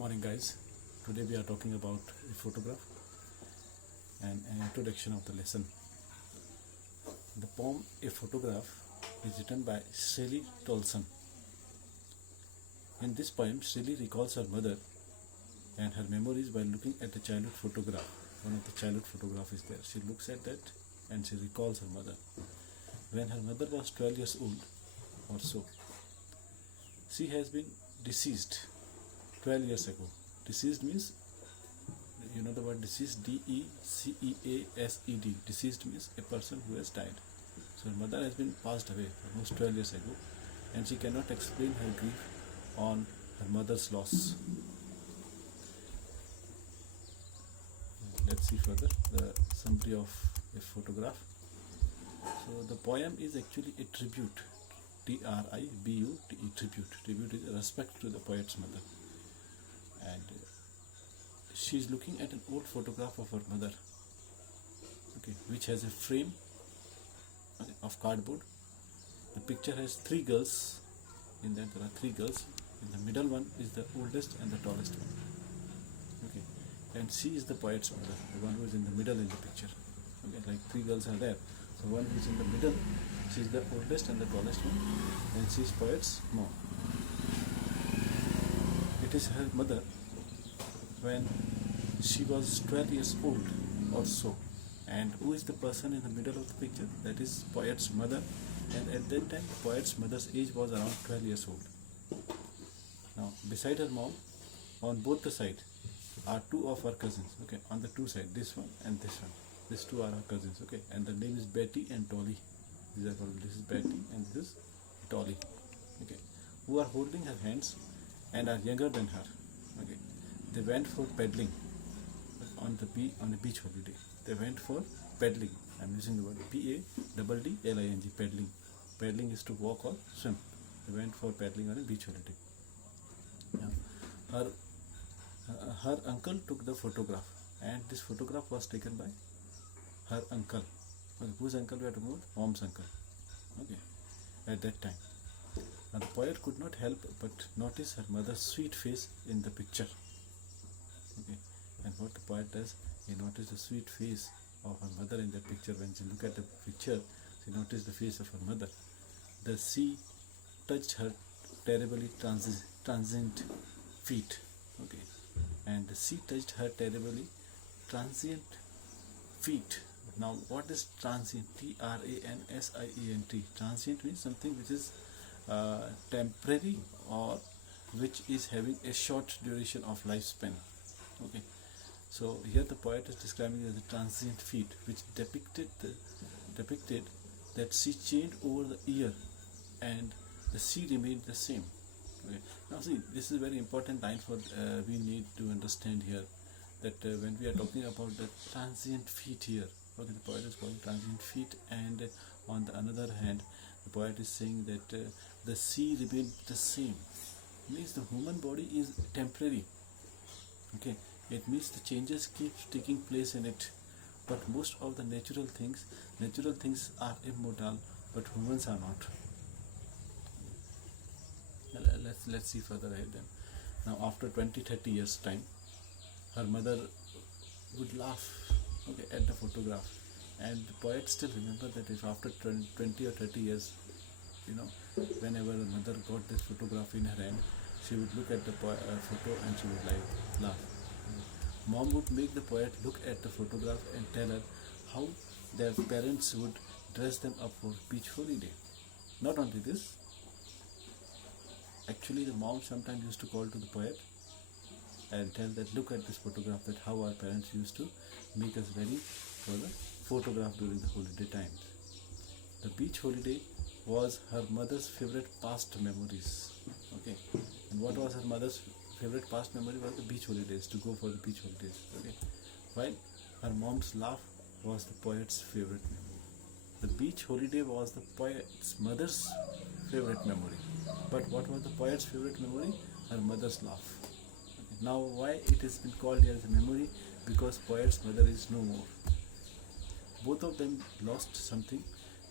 Morning, guys. Today we are talking about a photograph and an introduction of the lesson. The poem A Photograph is written by Shelley Tolson. In this poem, Shelley recalls her mother and her memories by looking at the childhood photograph. One of the childhood photographs is there. She looks at that and she recalls her mother. When her mother was 12 years old or so, she has been deceased 12 years ago. Deceased means, you know the word deceased, D-E-C-E-A-S-E-D. Deceased means a person who has died. So her mother has been passed away almost 12 years ago, and she cannot explain her grief on her mother's loss. Let's see further the summary of a photograph. So the poem is actually a tribute, T-R-I-B-U-T-E, tribute. Tribute is a respect to the poet's mother. And she is looking at an old photograph of her mother, which has a frame of cardboard. The picture has three girls. In that there are three girls. In the middle one is the oldest and the tallest one. And she is the poet's mother, the one who is in the middle in the picture. Like three girls are there. So one who is in the middle, she is the oldest and the tallest one, and she is poet's mom. It is her mother when she was 12 years old or so. And who is the person in the middle of the picture? That is poet's mother. And at that time, poet's mother's age was around 12 years old. Now, beside her mom, on both the sides, are two of her cousins. On the two sides, this one and this one. These two are her cousins. And the name is Betty and Dolly. These are called. This is Betty and this is Dolly. Who are holding her hands and are younger than her. They went for paddling on a beach holiday. They went for paddling. I'm using the word P-A-D-D-L-I-N-G, paddling. Paddling is to walk or swim. They went for paddling on a beach holiday. Now, her uncle took the photograph, and this photograph was taken by her uncle. Whose uncle we are talking about? Mom's uncle. At that time. Now the poet could not help but notice her mother's sweet face in the picture. And what the poet does, he noticed the sweet face of her mother in the picture. When she looked at the picture, she noticed the face of her mother. The sea touched her terribly transient feet. And the sea touched her terribly transient feet. Now, what is transient? T-R-A-N-S-I-E-N-T. Transient means something which is temporary or which is having a short duration of lifespan. So here the poet is describing it as a transient feat, which depicted that sea changed over the year and the sea remained the same. Now see, this is a very important line for we need to understand here, that when we are talking about the transient feat here, the poet is calling transient feat, and on the another hand, the poet is saying that the sea remained the same. It means the human body is temporary. It means the changes keep taking place in it, but most of the natural things are immortal, but humans are not. Let's see further ahead then. Now after 20-30 years time, her mother would laugh at the photograph, and the poet still remember that if after 20 or 30 years, whenever the mother got this photograph in her hand, she would look at the photo and she would laugh. Mom would make the poet look at the photograph and tell her how their parents would dress them up for beach holiday. Not only this, actually the mom sometimes used to call to the poet and tell that look at this photograph, that how our parents used to make us ready for the photograph during the holiday times. The beach holiday was her mother's favorite past memories. And what was her mother's favorite past memory? Was the beach holidays, to go for the beach holidays. While her mom's laugh was the poet's favorite memory. The beach holiday was the poet's mother's favorite memory. But what was the poet's favorite memory? Her mother's laugh. Now why it has been called here as a memory? Because poet's mother is no more. Both of them lost something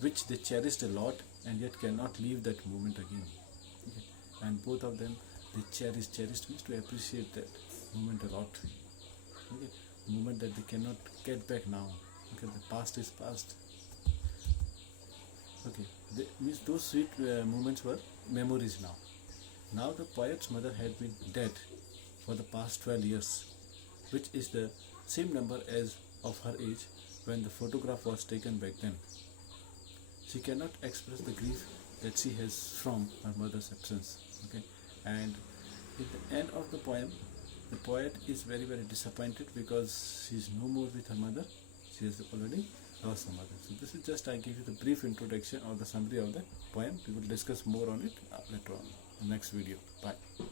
which they cherished a lot and yet cannot leave that moment again. And both of them, they cherished means to appreciate that moment a lot. Okay, moment that they cannot get back now. Okay, the past is past. Okay, means those sweet moments were memories now. Now the poet's mother had been dead for the past 12 years, which is the same number as of her age when the photograph was taken back then. She cannot express the grief that she has from her mother's absence. Okay, and at the end of the poem, the poet is very disappointed because she is no more with her mother. She has already lost her mother. So this is just I give you the brief introduction or the summary of the poem. We will discuss more on it later on in the next video. Bye.